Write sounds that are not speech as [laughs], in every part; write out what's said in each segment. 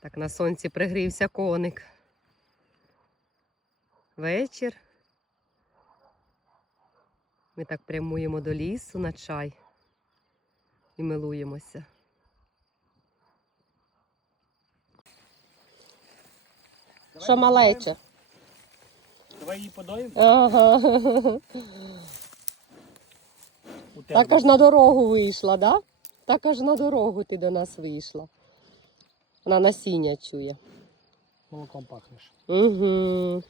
Так на сонці пригрівся коник. Вечір. Ми так прямуємо до лісу на чай і милуємося. Що малече? Давай її подоїмо. Ага. У тебе. Так аж на дорогу вийшла, да? Так аж на дорогу ти до нас вийшла. Вона насіння чує. Молоком пахнеш. Угу.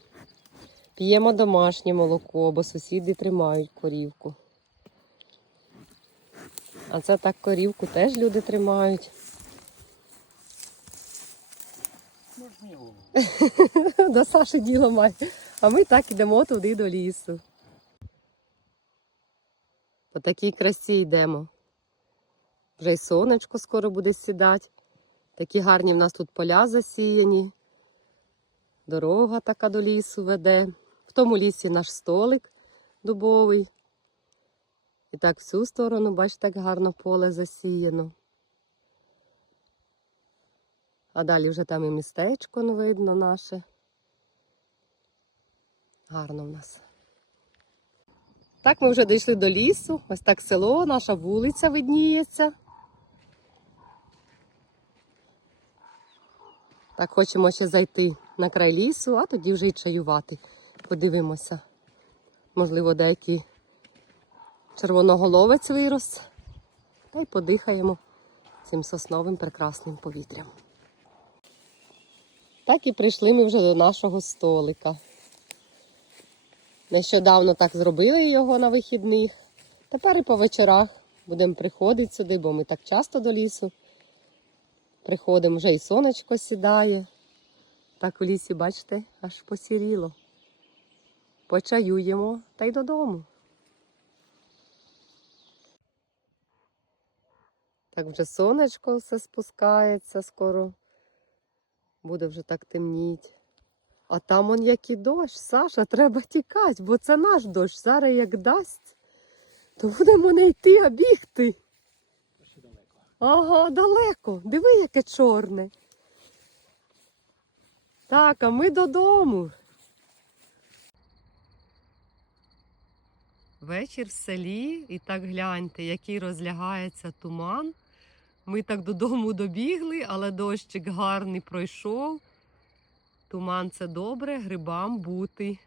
П'ємо домашнє молоко, бо сусіди тримають корівку. А це так корівку теж люди тримають. [laughs] До Саші діло має. А ми так ідемо туди до лісу. По такій красі йдемо. Вже й сонечко скоро буде сідати. Такі гарні в нас тут поля засіяні. Дорога така до лісу веде. В тому лісі наш столик дубовий. І так всю сторону, бачите, так гарно поле засіяно. А далі вже там і містечко ну, видно наше. Гарно в нас. Так, ми вже дійшли до лісу. Ось так село, наша вулиця видніється. Так, хочемо ще зайти на край лісу, а тоді вже й чаювати. Подивимося. Можливо, деякий червоноголовець вирос. Та й подихаємо цим сосновим прекрасним повітрям. Так і прийшли ми вже до нашого столика. Нещодавно так зробили його на вихідних. Тепер і по вечорах будемо приходити сюди, бо ми так часто до лісу. Приходимо, вже і сонечко сідає. Так у лісі, бачите, аж посіріло. Почаюємо та й додому. Так вже сонечко все спускається скоро. Буде вже так темніть. А там он який дощ, Саша, треба тікати, бо це наш дощ. Зараз як дасть, то будемо не йти, а бігти. Ага, далеко. Диви, яке чорне. Так, а ми додому. Вечір в селі, і так гляньте, який розлягається туман. Ми так додому добігли, але дощик гарний пройшов. Туман це добре, грибам бути.